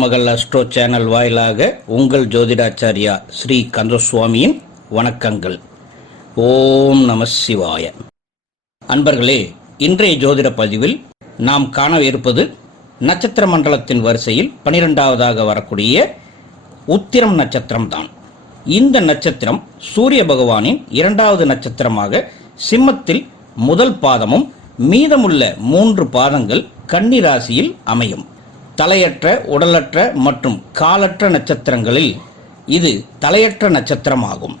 மகள் astro channel வாயிலாக உங்கள் ஜோதிடாச்சாரியா ஸ்ரீ கந்தசுவாமியின் வணக்கங்கள். ஓம் நம சிவாய. அன்பர்களே இன்றைய ஜோதிட பதிவில் நாம் காணவிருப்பது நட்சத்திர மண்டலத்தின் வரிசையில் பனிரெண்டாவதாக வரக்கூடிய உத்திரம் நட்சத்திரம் தான். இந்த நட்சத்திரம் சூரிய பகவானின் இரண்டாவது நட்சத்திரமாக சிம்மத்தில் முதல் பாதமும் மீதமுள்ள மூன்று பாதங்கள் கன்னி ராசியில் அமையும். தலையற்ற உடலற்ற மற்றும் காலற்ற நட்சத்திரங்களில் இது தலையற்ற நட்சத்திரமாகும்.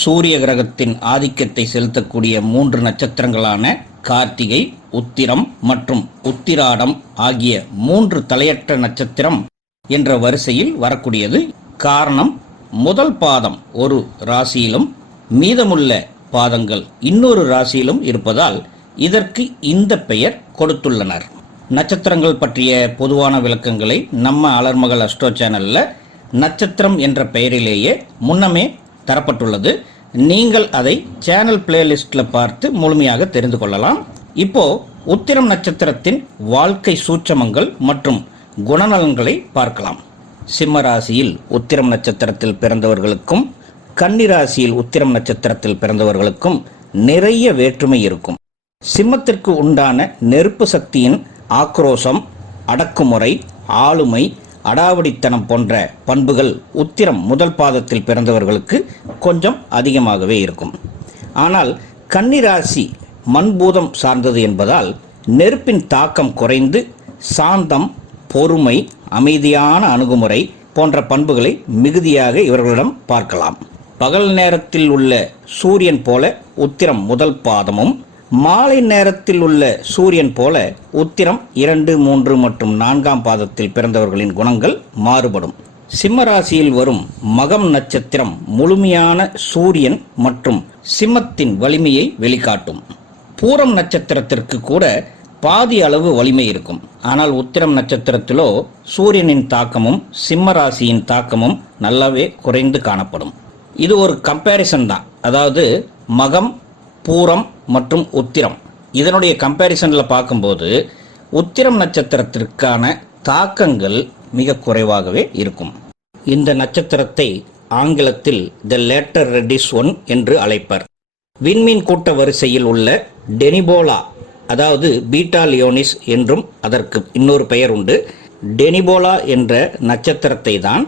சூரிய கிரகத்தின் ஆதிக்கத்தை செலுத்தக்கூடிய மூன்று நட்சத்திரங்களான கார்த்திகை உத்திரம் மற்றும் உத்திராடம் ஆகிய மூன்று தலையற்ற நட்சத்திரம் என்ற வரிசையில் வரக்கூடியது. காரணம் முதல் பாதம் ஒரு ராசியிலும் மீதமுள்ள பாதங்கள் இன்னொரு ராசியிலும் இருப்பதால் இதற்கு இந்த பெயர் கொடுத்துள்ளனர். நட்சத்திரங்கள் பற்றிய பொதுவான விளக்கங்களை நம்ம அலர்மகள் அஸ்ட்ரோ சேனலில் நட்சத்திரம் என்ற பெயரிலேயே முன்னமே தரப்பட்டுள்ளது. நீங்கள் அதை சேனல் பிளேலிஸ்டில் பார்த்து முழுமையாக தெரிந்து கொள்ளலாம். இப்போ உத்திரம் நட்சத்திரத்தின் வாழ்க்கை சூட்சமங்கள் மற்றும் குணநலன்களை பார்க்கலாம். சிம்ம ராசியில் உத்திரம் நட்சத்திரத்தில் பிறந்தவர்களுக்கும் கன்னிராசியில் உத்திரம் நட்சத்திரத்தில் பிறந்தவர்களுக்கும் நிறைய வேற்றுமை இருக்கும். சிம்மத்திற்கு உண்டான நெருப்பு சக்தியின் ஆக்ரோஷம் அடக்குமுறை ஆளுமை அடாவடித்தனம் போன்ற பண்புகள் உத்திரம் முதல் பாதத்தில் பிறந்தவர்களுக்கு கொஞ்சம் அதிகமாகவே இருக்கும். ஆனால் கன்னிராசி மண்பூதம் சார்ந்தது என்பதால் நெருப்பின் தாக்கம் குறைந்து சாந்தம் பொறுமை அமைதியான அணுகுமுறை போன்ற பண்புகளை மிகுதியாக இவர்களிடம் பார்க்கலாம். பகல் நேரத்தில் உள்ள சூரியன் போல உத்திரம் முதல் பாதமும் மாலை நேரத்தில் உள்ள சூரியன் போல உத்திரம் இரண்டு மூன்று மற்றும் நான்காம் பாதத்தில் பிறந்தவர்களின் குணங்கள் மாறுபடும். சிம்மராசியில் வரும் மகம் நட்சத்திரம் முழுமையான சூரியன் மற்றும் சிம்மத்தின் வலிமையை வெளிக்காட்டும். பூரம் நட்சத்திரத்திற்கு கூட பாதி அளவு வலிமை இருக்கும். ஆனால் உத்திரம் நட்சத்திரத்திலோ சூரியனின் தாக்கமும் சிம்ம ராசியின் தாக்கமும் நல்லாவே குறைந்து காணப்படும். இது ஒரு கம்பேரிசன் தான். அதாவது மகம் பூரம் மற்றும் உத்திரம். இதனுடைய கம்பேரிசனில் பார்க்கும்போது உத்திரம் நட்சத்திரத்திற்கான தாக்கங்கள் மிக குறைவாகவே இருக்கும். இந்த நட்சத்திரத்தை ஆங்கிலத்தில் த லேட்டர் ரெடிஸ் ஒன் என்று அழைப்பர். விண்மீன் கூட்ட வரிசையில் உள்ள டெனிபோலா அதாவது பீட்டா லியோனிஸ் என்றும் அதற்கு இன்னொரு பெயர் உண்டு. டெனிபோலா என்ற நட்சத்திரத்தை தான்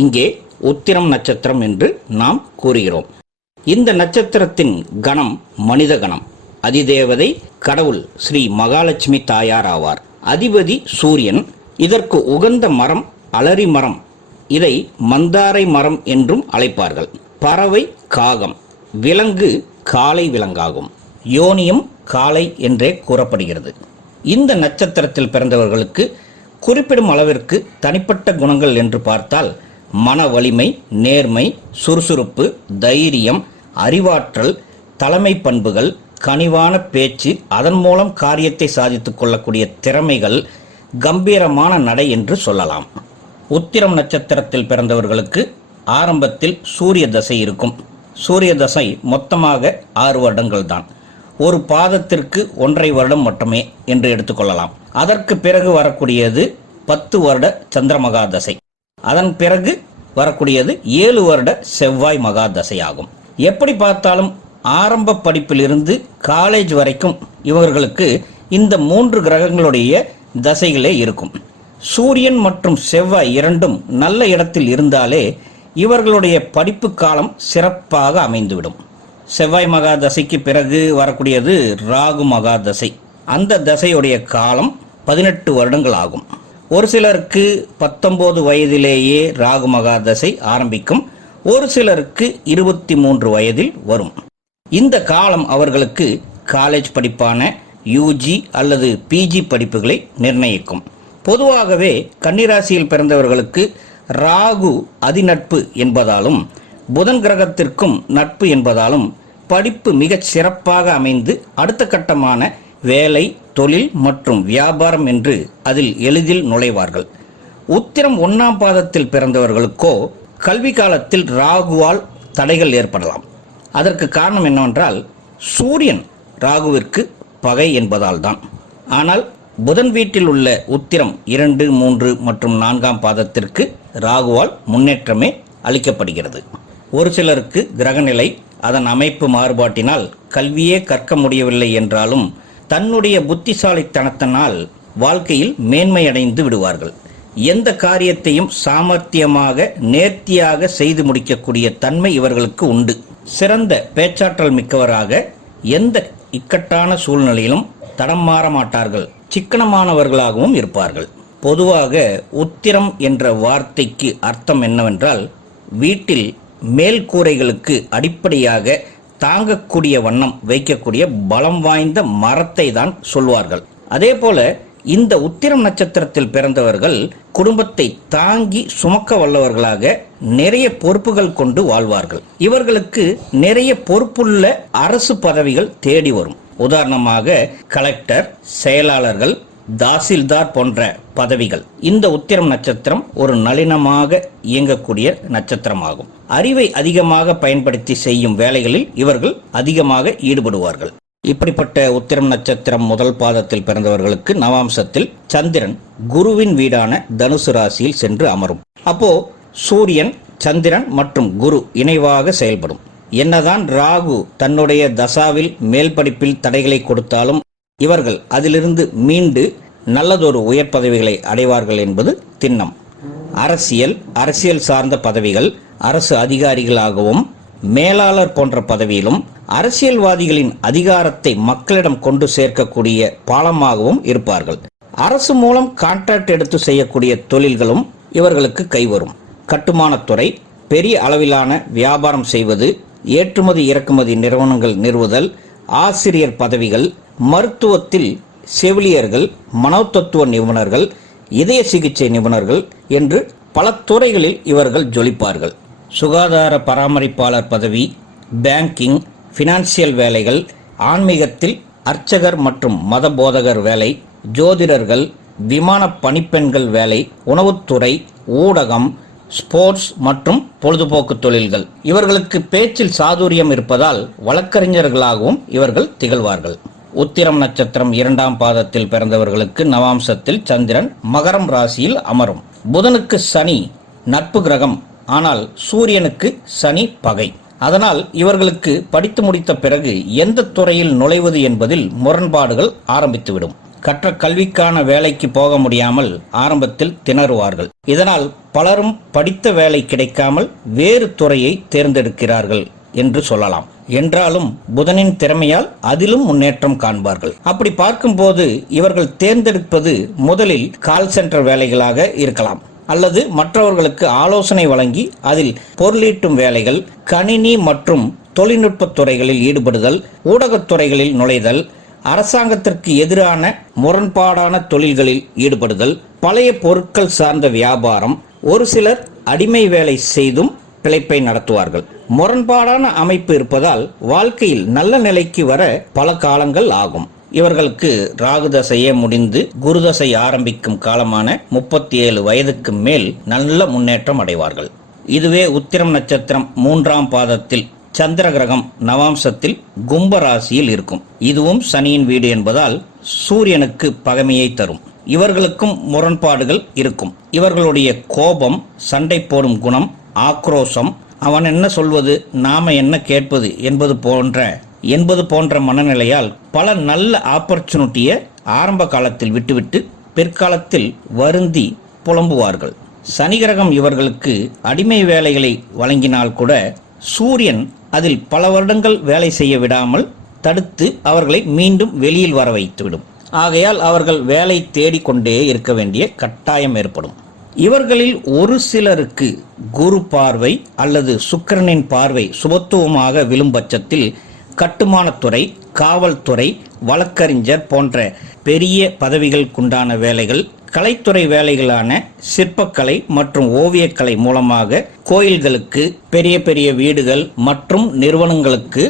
இங்கே உத்திரம் நட்சத்திரம் என்று நாம் கூறுகிறோம். இந்த நட்சத்திரத்தின் கணம் மனித கணம். அதிதேவதை கடவுள் ஸ்ரீ மகாலட்சுமி தாயார் ஆவார். அதிபதி சூரியன் இதற்கு உகந்த மரம் அலரி மரம் இதை மந்தாரை மரம் என்றும் அழைப்பார்கள். பறவை காகம் விலங்கு காளை விலங்காகும். யோனியம் காளை என்றே கூறப்படுகிறது. இந்த நட்சத்திரத்தில் பிறந்தவர்களுக்கு குறிப்பிடும் அளவிற்கு தனிப்பட்ட குணங்கள் என்று பார்த்தால் மன வலிமை நேர்மை சுறுசுறுப்பு தைரியம் அறிவாற்றல் தலைமை பண்புகள் கனிவான பேச்சு அதன் மூலம் காரியத்தை சாதித்து கொள்ளக்கூடிய திறமைகள் கம்பீரமான நடை என்று சொல்லலாம். உத்திரம் நட்சத்திரத்தில் பிறந்தவர்களுக்கு ஆரம்பத்தில் சூரிய தசை இருக்கும். சூரிய தசை மொத்தமாக ஆறு வருடங்கள் தான் ஒரு பாதத்திற்கு ஒன்றை வருடம் மட்டுமே என்று எடுத்துக்கொள்ளலாம் அதற்கு பிறகு வரக்கூடியது பத்து வருட சந்திரமகா தசை. அதன் பிறகு வரக்கூடியது ஏழு வருட செவ்வாய் மகா தசை ஆகும் எப்படி பார்த்தாலும் ஆரம்ப படிப்பிலிருந்து காலேஜ் வரைக்கும் இவர்களுக்கு இந்த மூன்று கிரகங்களுடைய தசைகளே இருக்கும். சூரியன் மற்றும் செவ்வாய் இரண்டும் நல்ல இடத்தில் இருந்தாலே இவர்களுடைய படிப்பு காலம் சிறப்பாக அமைந்துவிடும். செவ்வாய் மகா தசைக்கு பிறகு வரக்கூடியது ராகு மகா தசை. அந்த தசையுடைய காலம் பதினெட்டு வருடங்கள் ஆகும். ஒரு சிலருக்கு பத்தொன்பது வயதிலேயே ராகு மகா தசை ஆரம்பிக்கும். ஒரு சிலருக்கு இருபத்தி மூன்று வயதில் வரும். இந்த காலம் அவர்களுக்கு காலேஜ் படிப்பான யூஜி அல்லது பிஜி படிப்புகளை நிர்ணயிக்கும். பொதுவாகவே கன்னிராசியில் பிறந்தவர்களுக்கு ராகு அதிநட்பு என்பதாலும் புதன் கிரகத்திற்கும் நட்பு என்பதாலும் படிப்பு மிகச் சிறப்பாக அமைந்து அடுத்த கட்டமான வேலை தொழில் மற்றும் வியாபாரம் என்று அதில் எளிதில் நுழைவார்கள். உத்திரம் ஒன்றாம் பாதத்தில் பிறந்தவர்களுக்கோ கல்வி காலத்தில் ராகுவால் தடைகள் ஏற்படலாம். அதற்கு காரணம் என்னவென்றால் சூரியன் ராகுவிற்கு பகை என்பதால் தான் ஆனால் புதன் வீட்டில் உள்ள உத்திரம் இரண்டு மூன்று மற்றும் நான்காம் பாதத்திற்கு ராகுவால் முன்னேற்றமே அளிக்கப்படுகிறது. ஒரு சிலருக்கு கிரகநிலை அதன் அமைப்பு மாறுபாட்டினால் கல்வியே கற்க முடியவில்லை என்றாலும் தன்னுடைய புத்திசாலித்தனத்தினால் வாழ்க்கையில் மேன்மையடைந்து விடுவார்கள். எந்த காரியத்தையும் சாமர்த்தியமாக நேர்த்தியாக செய்து முடிக்கக்கூடிய தன்மை இவர்களுக்கு உண்டு. சிறந்த பேச்சாற்றல் மிக்கவராக எந்த இக்கட்டான சூழ்நிலையிலும் தடம் மாற மாட்டார்கள். சிக்கனமானவர்களாகவும் இருப்பார்கள். பொதுவாக உத்திரம் என்ற வார்த்தைக்கு அர்த்தம் என்னவென்றால் வீட்டில் மேல் கூரைகளுக்கு அடிப்படையாக தாங்கக்கூடிய வண்ணம் வைக்கக்கூடிய பலம் வாய்ந்த மரத்தை தான் சொல்வார்கள். அதே போல இந்த உத்திரம் நட்சத்திரத்தில் பிறந்தவர்கள் குடும்பத்தை தாங்கி சுமக்க வல்லவர்களாக நிறைய பொறுப்புகள் கொண்டு வாழ்வார்கள். இவர்களுக்கு நிறைய பொறுப்புள்ள அரசு பதவிகள் தேடி வரும். உதாரணமாக கலெக்டர் செயலாளர்கள் தாசில்தார் போன்ற பதவிகள். இந்த உத்திரம் நட்சத்திரம் ஒரு நளினமாக இயங்கக்கூடிய நட்சத்திரமாகும். அறிவை அதிகமாக பயன்படுத்தி செய்யும் வேலைகளில் இவர்கள் அதிகமாக ஈடுபடுவார்கள். இப்படிப்பட்ட உத்திரம் நட்சத்திரம் முதல் பாதத்தில் பிறந்தவர்களுக்கு நவாம்சத்தில் சந்திரன் குருவின் வீடான தனுசு ராசியில் சென்று அமரும். அப்போ சூரியன் சந்திரன் மற்றும் குரு இணைவாக செயல்படும். என்னதான் ராகு தன்னுடைய தசாவில் மேல் படிப்பில் தடைகளை கொடுத்தாலும் இவர்கள் அதிலிருந்து மீண்டு நல்லதொரு உயர் பதவிகளை அடைவார்கள் என்பது திண்ணம். அரசியல் அரசியல் சார்ந்த பதவிகள் அரசு அதிகாரிகளாகவும் மேலாளர் போன்ற பதவியிலும் அரசியல்வாதிகளின் அதிகாரத்தை மக்களிடம் கொண்டு சேர்க்கக்கூடிய பாலமாகவும் இருப்பார்கள். அரசு மூலம் கான்ட்ராக்ட் எடுத்து செய்யக்கூடிய தொழில்களும் இவர்களுக்கு கைவரும். கட்டுமானத்துறை பெரிய அளவிலான வியாபாரம் செய்வது ஏற்றுமதி இறக்குமதி நிறுவனங்கள் நிறுவுதல் ஆசிரியர் பதவிகள் மருத்துவத்தில் செவிலியர்கள் மனோதத்துவ நிபுணர்கள் இதய சிகிச்சை நிபுணர்கள் என்று பல துறைகளில் இவர்கள் ஜொலிப்பார்கள். சுகாதார பராமரிப்பாளர் பதவி பேங்கிங் ஃபினான்சியல் வேலைகள் ஆன்மீகத்தில் அர்ச்சகர் மற்றும் மத போதகர் வேலை ஜோதிடர்கள் விமான பணிப்பெண்கள் வேலை உணவுத்துறை ஊடகம் ஸ்போர்ட்ஸ் மற்றும் பொழுதுபோக்கு தொழில்கள். இவர்களுக்கு பேச்சில் சாதுரியம் இருப்பதால் வழக்கறிஞர்களாகவும் இவர்கள் திகழ்வார்கள். உத்திரம் நட்சத்திரம் இரண்டாம் பாதத்தில் பிறந்தவர்களுக்கு நவாம்சத்தில் சந்திரன் மகரம் ராசியில் அமரும். புதனுக்கு சனி நட்பு கிரகம் ஆனால் சூரியனுக்கு சனி பகை. அதனால் இவர்களுக்கு படித்து முடித்த பிறகு எந்த துறையில் நுழைவது என்பதில் முரண்பாடுகள் ஆரம்பித்துவிடும். கற்ற கல்விக்கான வேலைக்கு போக முடியாமல் ஆரம்பத்தில் திணறுவார்கள். இதனால் பலரும் படித்த வேலை கிடைக்காமல் வேறு துறையை தேர்ந்தெடுக்கிறார்கள் என்று சொல்லலாம். என்றாலும் புதனின் திறமையால் அதிலும் முன்னேற்றம் காண்பார்கள். அப்படி பார்க்கும்போது இவர்கள் தேர்ந்தெடுப்பது முதலில் கால் சென்டர் வேலைகளாக இருக்கலாம். அல்லது மற்றவர்களுக்கு ஆலோசனை வழங்கி அதில் பொருளீட்டும் வேலைகள் கணினி மற்றும் தொழில்நுட்பத் துறைகளில் ஈடுபடுதல் ஊடகத்துறைகளில் நுழைதல் அரசாங்கத்திற்கு எதிரான முரண்பாடான தொழில்களில் ஈடுபடுதல் பழைய பொருட்கள் சார்ந்த வியாபாரம் ஒரு சிலர் அடிமை வேலை செய்தும் பிழைப்பை நடத்துவார்கள். முரண்பாடான அமைப்பு இருப்பதால் வாழ்க்கையில் நல்ல நிலைக்கு வர பல காலங்கள் ஆகும். இவர்களுக்கு ராகு தசையே முடிந்து குரு தசை ஆரம்பிக்கும் காலமான முப்பத்தி ஏழு வயதுக்கு மேல் நல்ல முன்னேற்றம் அடைவார்கள். இதுவே உத்திரம் நட்சத்திரம் மூன்றாம் பாதத்தில் சந்திர கிரகம் நவாம்சத்தில் கும்ப ராசியில் இருக்கும். இதுவும் சனியின் வீடு என்பதால் சூரியனுக்கு பகைமையை தரும். இவர்களுக்கும் முரண்பாடுகள் இருக்கும். இவர்களுடைய கோபம் சண்டை போடும் குணம் ஆக்ரோஷம் அவன் என்ன சொல்வது நாம என்ன கேட்பது என்பது போன்ற என்பது போன்ற மனநிலையால் பல நல்ல ஆப்பர்ச்சுனிட்டியை ஆரம்ப காலத்தில் விட்டுவிட்டு பிற்காலத்தில் வருந்தி புலம்புவார்கள். சனி கிரகம் இவர்களுக்கு அடிமை வேலைகளை வழங்கினால் கூட சூரியன் அதில் பல வருடங்கள் வேலை செய்ய விடாமல் தடுத்து அவர்களை மீண்டும் வெளியில் வர வைத்துவிடும். ஆகையால் அவர்கள் வேலை தேடிக்கொண்டே இருக்க வேண்டிய கட்டாயம் ஏற்படும். இவர்களில் ஒரு சிலருக்கு குரு பார்வை அல்லது சுக்கிரனின் பார்வை சுபத்துவமாக விழும் பட்சத்தில் கட்டுமானத்துறை காவல்துறை வழக்கறிஞர் போன்ற பெரிய பதவிகளுக்குண்டான வேலைகள் கலைத்துறை வேலைகளான சிற்பக்கலை மற்றும் ஓவியக்கலை மூலமாக கோயில்களுக்கு பெரிய பெரிய வீடுகள் மற்றும் நிறுவனங்களுக்கு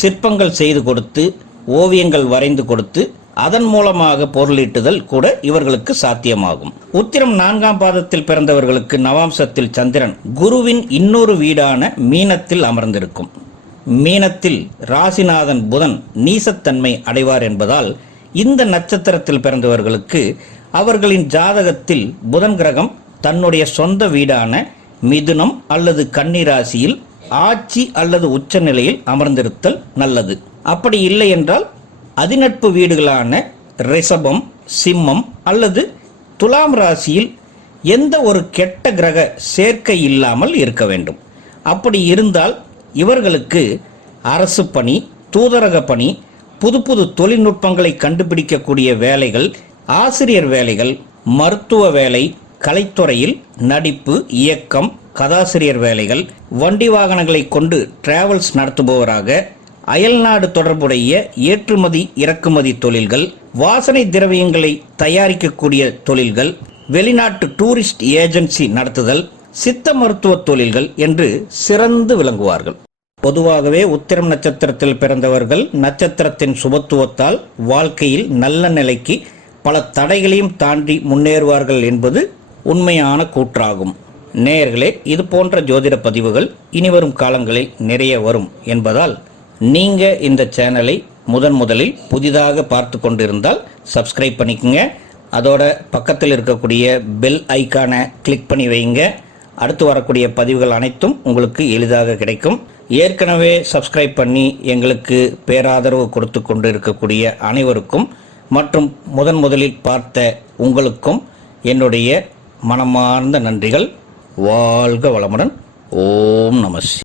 சிற்பங்கள் செய்து கொடுத்து ஓவியங்கள் வரைந்து கொடுத்து அதன் மூலமாக பொருளீட்டுதல் கூட இவர்களுக்கு சாத்தியமாகும். உத்திரம் நான்காம் பாதத்தில் பிறந்தவர்களுக்கு நவாம்சத்தில் சந்திரன் குருவின் இன்னொரு வீடான மீனத்தில் அமர்ந்திருக்கும். மீனத்தில் ராசிநாதன் புதன் நீசத்தன்மை அடைவார் என்பதால் இந்த நட்சத்திரத்தில் பிறந்தவர்களுக்கு அவர்களின் ஜாதகத்தில் புதன் கிரகம் தன்னுடைய சொந்த வீடான மிதுனம் அல்லது கன்னிராசியில் ஆட்சி அல்லது உச்ச நிலையில் அமர்ந்திருத்தல் நல்லது. அப்படி இல்லை என்றால் அதிநட்பு வீடுகளான ரிஷபம் சிம்மம் அல்லது துலாம் ராசியில் எந்த ஒரு கெட்ட கிரக சேர்க்கை இல்லாமல் இருக்க வேண்டும். அப்படி இருந்தால் இவர்களுக்கு அரசு பணி தூதரக பணி புது புது தொழில்நுட்பங்களை கண்டுபிடிக்கக்கூடிய வேலைகள் ஆசிரியர் வேலைகள் மருத்துவ வேலை கலைத்துறையில் நடிப்பு இயக்கம் கதாசிரியர் வேலைகள் வண்டி வாகனங்களை கொண்டு டிராவல்ஸ் நடத்துபவராக அயல்நாடு தொடர்புடைய ஏற்றுமதி இறக்குமதி தொழில்கள் வாசனை திரவியங்களை தயாரிக்கக்கூடிய தொழில்கள் வெளிநாட்டு டூரிஸ்ட் ஏஜென்சி நடத்துதல் சித்த மருத்துவ தொழில்கள் என்று சிறந்து விளங்குவார்கள். பொதுவாகவே உத்திரம் நட்சத்திரத்தில் பிறந்தவர்கள் நட்சத்திரத்தின் சுபத்துவத்தால் வாழ்க்கையில் நல்ல நிலைக்கு பல தடைகளையும் தாண்டி முன்னேறுவார்கள் என்பது உண்மையான கூற்றாகும். நேயர்களே இது போன்ற ஜோதிட பதிவுகள் இனிவரும் காலங்களில் நிறைய வரும் என்பதால் நீங்க இந்த சேனலை முதன் முதலில் புதிதாக பார்த்து கொண்டிருந்தால் சப்ஸ்கிரைப் பண்ணிக்கங்க. அதோட பக்கத்தில் இருக்கக்கூடிய பெல் ஐக்கானை கிளிக் பண்ணி வைங்க. அடுத்து வரக்கூடிய பதிவுகள் அனைத்தும் உங்களுக்கு எளிதாக கிடைக்கும். ஏற்கனவே சப்ஸ்கிரைப் பண்ணி எங்களுக்கு பேராதரவு கொடுத்து கொண்டு இருக்கக்கூடிய அனைவருக்கும் மற்றும் முதன் முதலில் பார்த்த உங்களுக்கும் என்னுடைய மனமார்ந்த நன்றிகள். வாழ்க வளமுடன். ஓம் நமஸ்